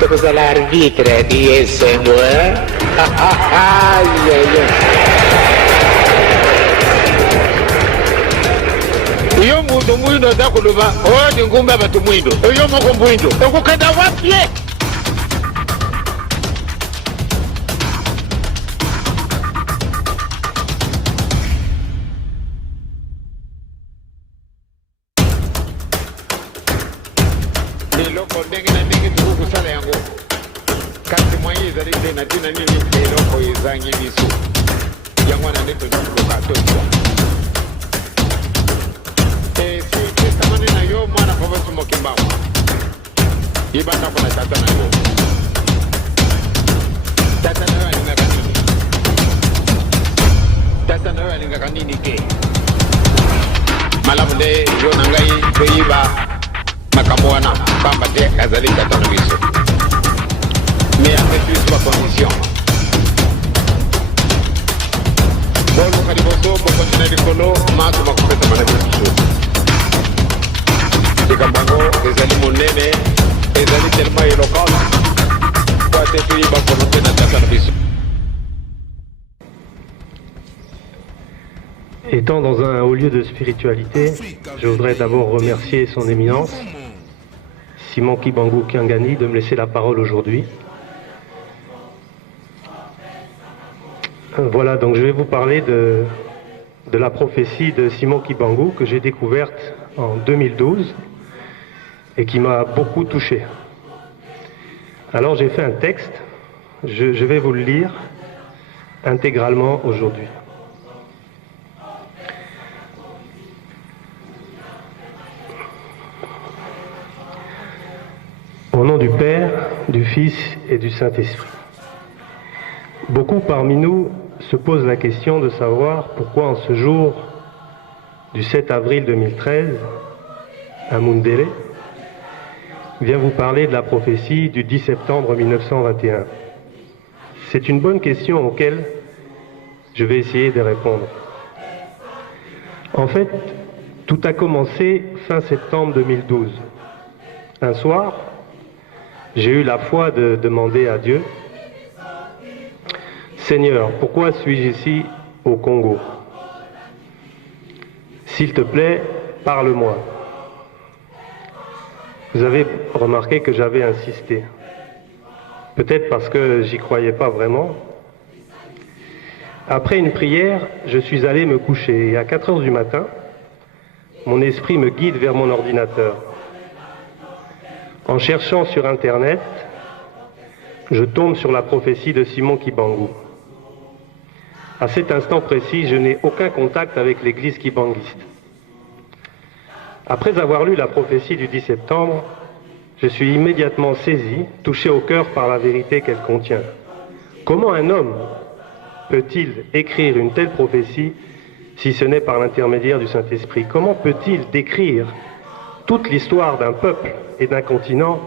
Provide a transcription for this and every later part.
tokozala arbitre di esengo, iyo muntu mwindo zakuluba odi ngumba batu mwindo iyo moko mwindo okukada wapye loko ndenge na ndenge tukusala yango kasi mwaye ezali te na tina nini eloko ezangi biso yango wana nde tozikoka tozwa esekesamane na yo mwana papa mokimbango yebandako na tata na yo tata na yo alingaka nini tata na yo alingaka nini te malamu nde yo na ngai toyiba makambo wana pamba te azali tata na biso mais avec plus ba condition boluka liboso bokontina likolo maso bakopesa mana biso likambango ezali monene ezali tellement éloquent po ate toyiba volonté na tata na biso. Étant dans un haut lieu de spiritualité, je voudrais d'abord remercier son éminence, Simon Kibangu Kiangani, de me laisser la parole aujourd'hui. Voilà, donc je vais vous parler de la prophétie de Simon Kibangu que j'ai découverte en 2012 et qui m'a beaucoup touché. Alors j'ai fait un texte, je vais vous le lire intégralement aujourd'hui. Au nom du Père, du Fils et du Saint-Esprit. Beaucoup parmi nous se posent la question de savoir pourquoi en ce jour du 7 avril 2013, à Mundele, vient vous parler de la prophétie du 10 septembre 1921. C'est une bonne question auquel je vais essayer de répondre. En fait, tout a commencé fin septembre 2012. Un soir, j'ai eu la foi de demander à Dieu, Seigneur, pourquoi suis-je ici au Congo? S'il te plaît, parle-moi. Vous avez remarqué que j'avais insisté. Peut-être parce que j'y croyais pas vraiment. Après une prière, je suis allé me coucher et à 4 heures du matin, mon esprit me guide vers mon ordinateur. En cherchant sur Internet, je tombe sur la prophétie de Simon Kibangu. À cet instant précis, je n'ai aucun contact avec l'église kibanguiste. Après avoir lu la prophétie du 10 septembre, je suis immédiatement saisi, touché au cœur par la vérité qu'elle contient. Comment un homme peut-il écrire une telle prophétie si ce n'est par l'intermédiaire du Saint-Esprit? Comment peut-il décrire toute l'histoire d'un peuple et d'un continent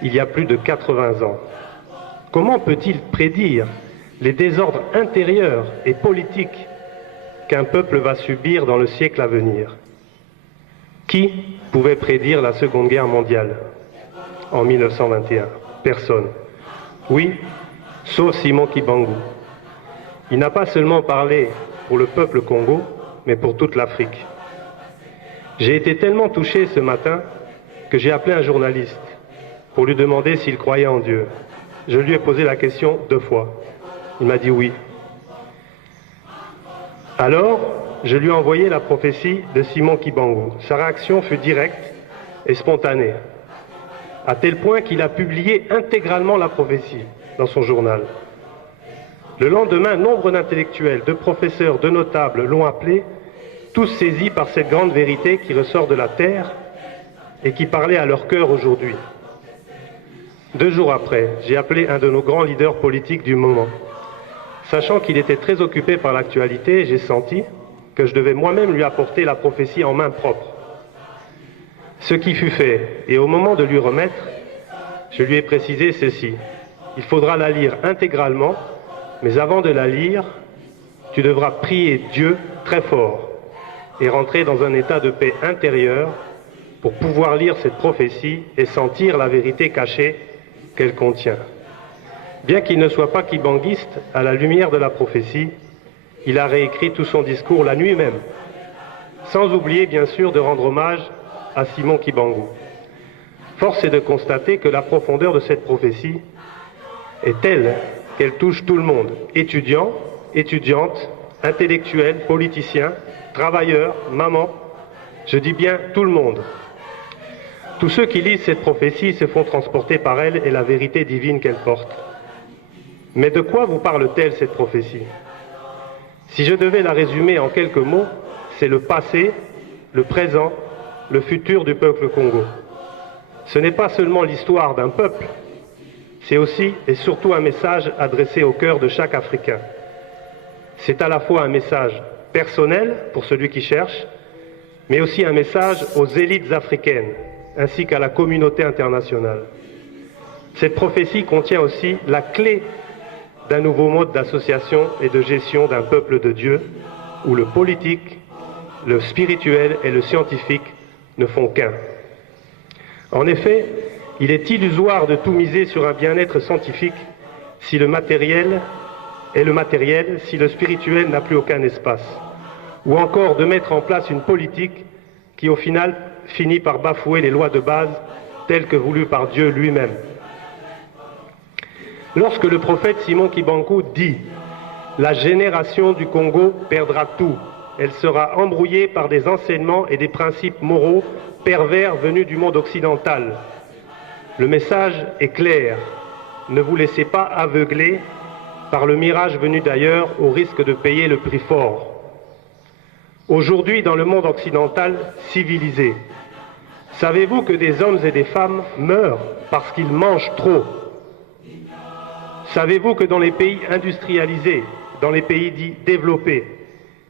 il y a plus de 80 ans? Comment peut-il prédire les désordres intérieurs et politiques qu'un peuple va subir dans le siècle à venir? Qui pouvait prédire la Seconde Guerre mondiale en 1921? Personne. Oui, sauf Simon Kibangu. Il n'a pas seulement parlé pour le peuple Congo, mais pour toute l'Afrique. J'ai été tellement touché ce matin que j'ai appelé un journaliste pour lui demander s'il croyait en Dieu. Je lui ai posé la question 2 fois. Il m'a dit oui. Alors, je lui ai envoyé la prophétie de Simon Kibangu. Sa réaction fut directe et spontanée, à tel point qu'il a publié intégralement la prophétie dans son journal. Le lendemain, nombre d'intellectuels, de professeurs, de notables l'ont appelé, tous saisis par cette grande vérité qui ressort de la terre et qui parlait à leur cœur aujourd'hui. 2 jours après, j'ai appelé un de nos grands leaders politiques du moment. Sachant qu'il était très occupé par l'actualité, j'ai senti que je devais moi-même lui apporter la prophétie en main propre. Ce qui fut fait, et au moment de lui remettre, je lui ai précisé ceci. Il faudra la lire intégralement, mais avant de la lire, tu devras prier Dieu très fort et rentrer dans un état de paix intérieure pour pouvoir lire cette prophétie et sentir la vérité cachée qu'elle contient. Bien qu'il ne soit pas kibanguiste, à la lumière de la prophétie, il a réécrit tout son discours la nuit même, sans oublier bien sûr de rendre hommage à Simon Kibangu. Force est de constater que la profondeur de cette prophétie est telle qu'elle touche tout le monde, étudiants, étudiantes, intellectuels, politiciens, travailleurs, mamans, je dis bien tout le monde. Tous ceux qui lisent cette prophétie se font transporter par elle et la vérité divine qu'elle porte. Mais de quoi vous parle-t-elle cette prophétie? Si je devais la résumer en quelques mots, c'est le passé, le présent, le futur du peuple Congo. Ce n'est pas seulement l'histoire d'un peuple, c'est aussi et surtout un message adressé au cœur de chaque Africain. C'est à la fois un message personnel pour celui qui cherche, mais aussi un message aux élites africaines, ainsi qu'à la communauté internationale. Cette prophétie contient aussi la clé d'un nouveau mode d'association et de gestion d'un peuple de Dieu, où le politique, le spirituel et le scientifique ne font qu'un. En effet, il est illusoire de tout miser sur un bien-être scientifique si le matériel est le matériel, si le spirituel n'a plus aucun espace, ou encore de mettre en place une politique qui au final finit par bafouer les lois de base telles que voulues par Dieu lui-même. Lorsque le prophète Simon Kibangu dit « La génération du Congo perdra tout, elle sera embrouillée par des enseignements et des principes moraux pervers venus du monde occidental », le message est clair. Ne vous laissez pas aveugler par le mirage venu d'ailleurs au risque de payer le prix fort. Aujourd'hui, dans le monde occidental civilisé, savez-vous que des hommes et des femmes meurent parce qu'ils mangent trop? Savez-vous que dans les pays industrialisés, dans les pays dits développés,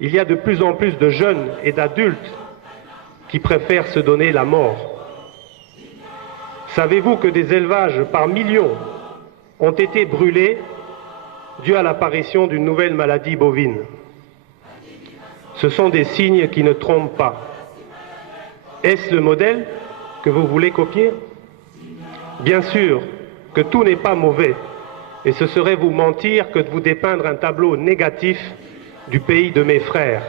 il y a de plus en plus de jeunes et d'adultes qui préfèrent se donner la mort? Savez-vous que des élevages par millions ont été brûlés dû à l'apparition d'une nouvelle maladie bovine? Ce sont des signes qui ne trompent pas. Est-ce le modèle que vous voulez copier? Bien sûr que tout n'est pas mauvais, et ce serait vous mentir que de vous dépeindre un tableau négatif du pays de mes frères.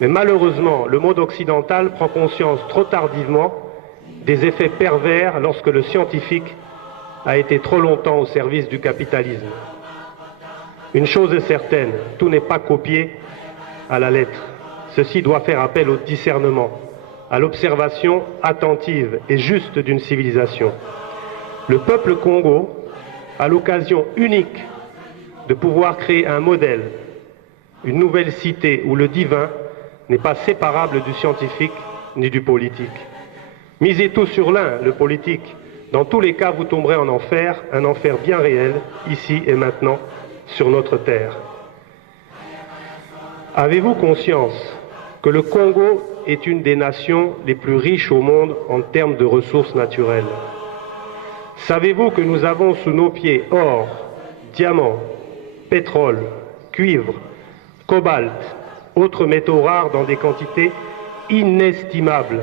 Mais malheureusement, le monde occidental prend conscience trop tardivement des effets pervers lorsque le scientifique a été trop longtemps au service du capitalisme. Une chose est certaine, tout n'est pas copié à la lettre. Ceci doit faire appel au discernement, à l'observation attentive et juste d'une civilisation. Le peuple Congo a l'occasion unique de pouvoir créer un modèle, une nouvelle cité où le divin n'est pas séparable du scientifique ni du politique. Misez tout sur l'un, le politique. Dans tous les cas, vous tomberez en enfer, un enfer bien réel, ici et maintenant, sur notre terre. Avez-vous conscience que le Congo est une des nations les plus riches au monde en termes de ressources naturelles? Savez-vous que nous avons sous nos pieds or, diamant, pétrole, cuivre, cobalt, autres métaux rares dans des quantités inestimables?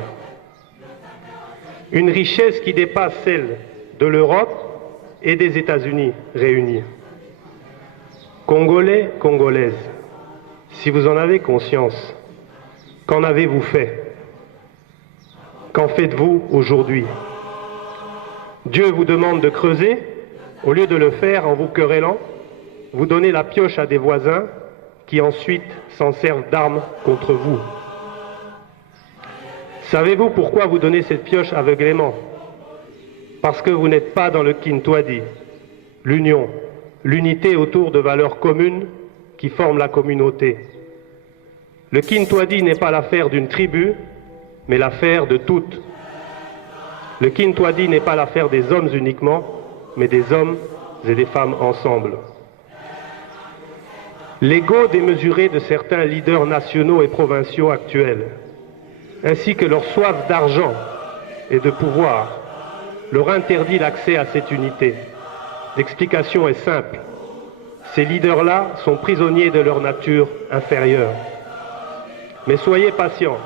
Une richesse qui dépasse celle de l'Europe et des États-Unis réunis. Congolais, Congolaises, si vous en avez conscience, qu'en avez-vous fait? Qu'en faites-vous aujourd'hui? Dieu vous demande de creuser, au lieu de le faire en vous querellant, vous donnez la pioche à des voisins qui ensuite s'en servent d'armes contre vous. Savez-vous pourquoi vous donnez cette pioche aveuglément? Parce que vous n'êtes pas dans le Kintwadi, l'union, l'unité autour de valeurs communes qui forment la communauté. Le Kintwadi n'est pas l'affaire d'une tribu, mais l'affaire de toutes. Le Kintwadi n'est pas l'affaire des hommes uniquement, mais des hommes et des femmes ensemble. L'ego démesuré de certains leaders nationaux et provinciaux actuels, ainsi que leur soif d'argent et de pouvoir, leur interdit l'accès à cette unité. L'explication est simple. Ces leaders-là sont prisonniers de leur nature inférieure. Mais soyez patients.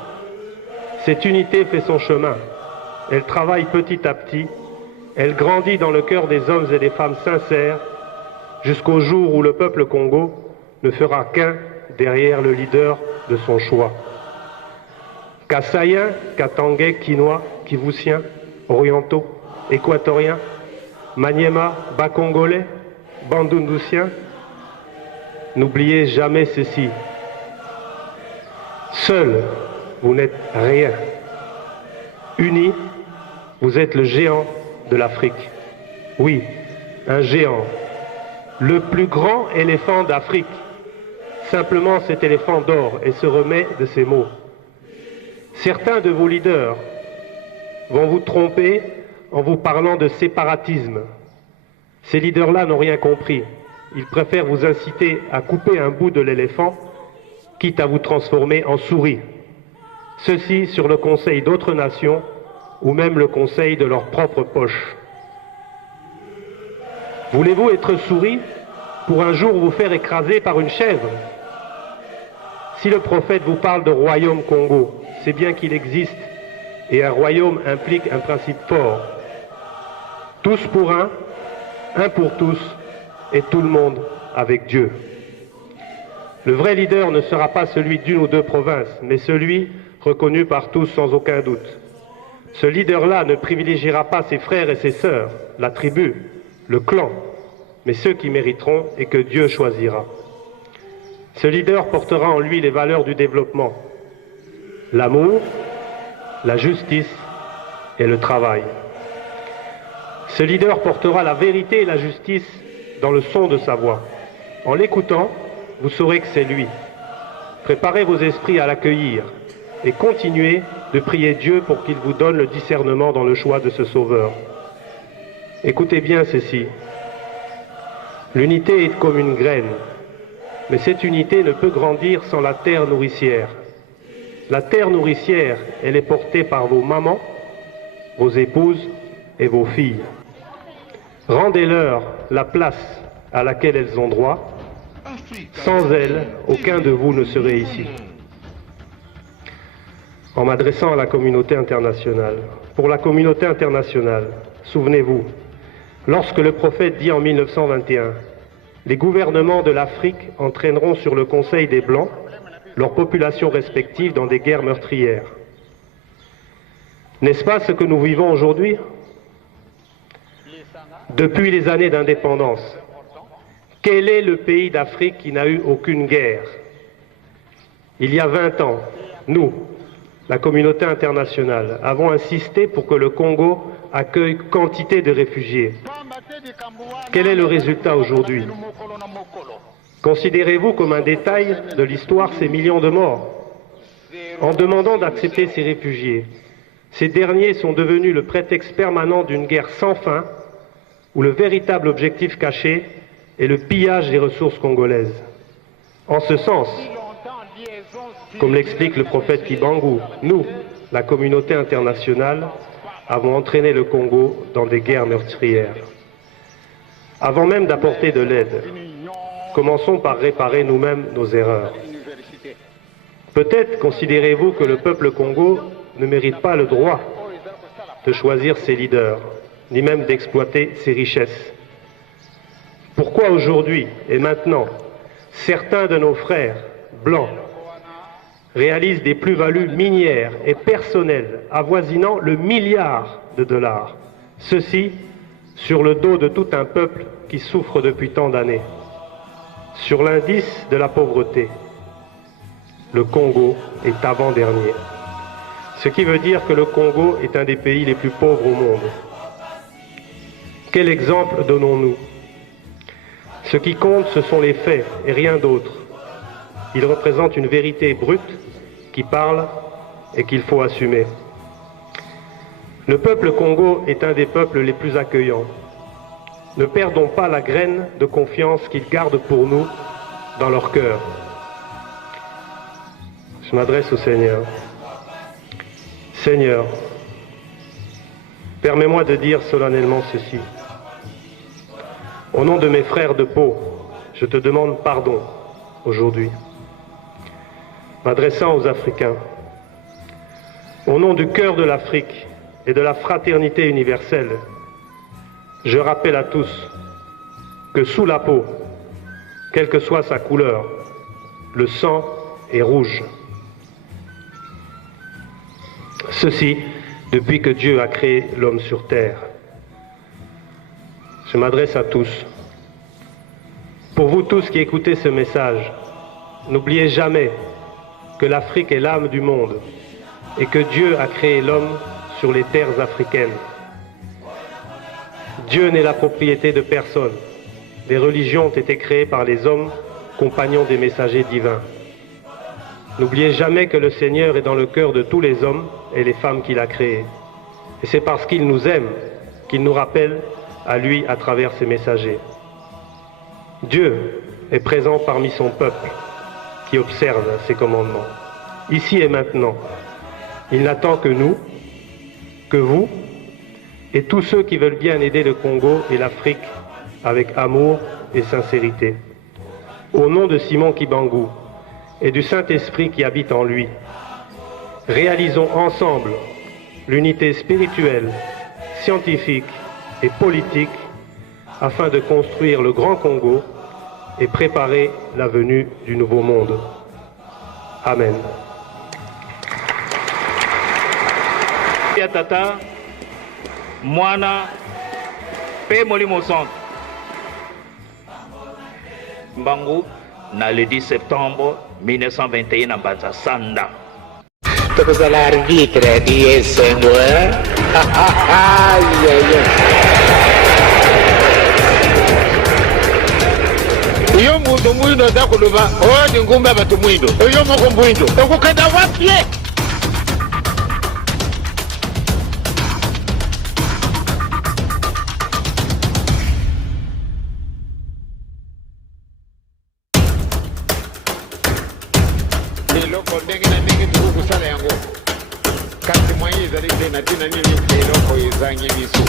Cette unité fait son chemin. Elle travaille petit à petit Elle grandit dans le cœur des hommes et des femmes sincères jusqu'au jour où le peuple Congo ne fera qu'un derrière le leader de son choix. Kassaïens, Katangais, Kinois, Kivussiens, Orientaux, Équatoriens, Maniema, Bas-Congolais, Bandundusiens, n'oubliez jamais ceci. Seul, vous n'êtes rien. Unis, vous êtes le géant de l'Afrique. Oui, un géant. Le plus grand éléphant d'Afrique. Simplement cet éléphant dort et se remet de ses mots. Certains de vos leaders vont vous tromper en vous parlant de séparatisme. Ces leaders-là n'ont rien compris. Ils préfèrent vous inciter à couper un bout de l'éléphant, quitte à vous transformer en souris. Ceci sur le conseil d'autres nations ou même le conseil de leur propre poche. Voulez-vous être souris pour un jour vous faire écraser par une chèvre? Si le prophète vous parle de royaume Congo, c'est bien qu'il existe et un royaume implique un principe fort. Tous pour un pour tous et tout le monde avec Dieu. Le vrai leader ne sera pas celui d'une ou deux provinces, mais celui reconnu par tous sans aucun doute. Ce leader-là ne privilégiera pas ses frères et ses sœurs, la tribu, le clan, mais ceux qui mériteront et que Dieu choisira. Ce leader portera en lui les valeurs du développement, l'amour, la justice et le travail. Ce leader portera la vérité et la justice dans le son de sa voix. En l'écoutant, vous saurez que c'est lui. Préparez vos esprits à l'accueillir et continuez de prier Dieu pour qu'il vous donne le discernement dans le choix de ce sauveur. Écoutez bien ceci. L'unité est comme une graine, mais cette unité ne peut grandir sans la terre nourricière. La terre nourricière, elle est portée par vos mamans, vos épouses et vos filles. Rendez-leur la place à laquelle elles ont droit. Sans elles, aucun de vous ne serait ici. En m'adressant à la communauté internationale, pour la communauté internationale, souvenez-vous, lorsque le prophète dit en 1921, les gouvernements de l'Afrique entraîneront sur le Conseil des Blancs leurs populations respectives dans des guerres meurtrières. N'est-ce pas ce que nous vivons aujourd'hui? Depuis les années d'indépendance, quel est le pays d'Afrique qui n'a eu aucune guerre? Il y a 20 ans, nous, la communauté internationale, avons insisté pour que le Congo accueille quantité de réfugiés. Quel est le résultat aujourd'hui? Considérez-vous comme un détail de l'histoire ces millions de morts? En demandant d'accepter ces réfugiés, ces derniers sont devenus le prétexte permanent d'une guerre sans fin où le véritable objectif caché est le pillage des ressources congolaises. En ce sens, comme l'explique le prophète Kibangu, nous, la communauté internationale, avons entraîné le Congo dans des guerres meurtrières. Avant même d'apporter de l'aide, commençons par réparer nous-mêmes nos erreurs. Peut-être considérez-vous que le peuple Congo ne mérite pas le droit de choisir ses leaders, ni même d'exploiter ses richesses. Pourquoi aujourd'hui et maintenant, certains de nos frères blancs réalisent des plus-values minières et personnelles avoisinant le milliard de dollars, ceci sur le dos de tout un peuple qui souffre depuis tant d'années? Sur l'indice de la pauvreté, le Congo est avant-dernier. Ce qui veut dire que le Congo est un des pays les plus pauvres au monde. Quel exemple donnons-nous? Ce qui compte, ce sont les faits et rien d'autre. Ils représentent une vérité brute qui parle et qu'il faut assumer. Le peuple Congo est un des peuples les plus accueillants. Ne perdons pas la graine de confiance qu'ils gardent pour nous dans leur cœur. Je m'adresse au Seigneur. Seigneur, permets-moi de dire solennellement ceci. Au nom de mes frères de peau, je te demande pardon aujourd'hui. M'adressant aux Africains, au nom du cœur de l'Afrique et de la fraternité universelle, je rappelle à tous que sous la peau, quelle que soit sa couleur, le sang est rouge. Ceci depuis que Dieu a créé l'homme sur terre. Je m'adresse à tous. Pour vous tous qui écoutez ce message, n'oubliez jamais que l'Afrique est l'âme du monde et que Dieu a créé l'homme sur les terres africaines. Dieu n'est la propriété de personne. Les religions ont été créées par les hommes, compagnons des messagers divins. N'oubliez jamais que le Seigneur est dans le cœur de tous les hommes et les femmes qu'il a créés. Et c'est parce qu'il nous aime qu'il nous rappelle à lui à travers ses messagers. Dieu est présent parmi son peuple qui observe ses commandements. Ici et maintenant, il n'attend que nous, que vous, et tous ceux qui veulent bien aider le Congo et l'Afrique avec amour et sincérité. Au nom de Simon Kibangu et du Saint-Esprit qui habite en lui, réalisons ensemble l'unité spirituelle, scientifique et politique afin de construire le Grand Congo et préparer la venue du Nouveau Monde. Amen. Tata, Mwana, Pe Molimo Centre. Mbangu, le 10 septembre 1921 à Banza Sanda. Tokozala arbitre di esengo, iyo muntu mwindo zakuluba odi ngumba batu mwindo iyo moko mwindo okukenda wapi eloko ndenge na ndenge tukusala yango kasi mwayi ezali te na tina nini eloko ezangi biso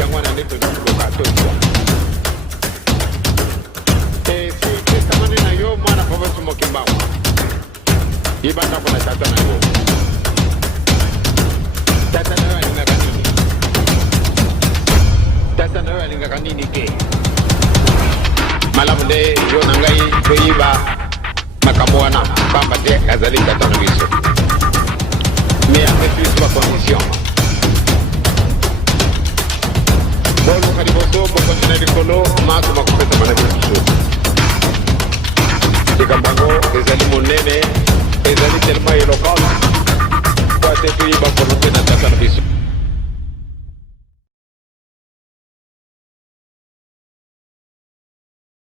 yango na nde tozikoka tozwa esitamani na yo mwana fobesu mokimbango ibandako na tata na yo tata na yo alingaka nini tata na yo alingaka nini te malamu nde yo na ngai toyiba makambo wana pamba te azali tata na biso mais avec biso bacondition boluka liboso bokontina likolo maso bakopesa mana biso likambo yango ezali monene ezali tellement élocant po ate toyiba volonté na tata na biso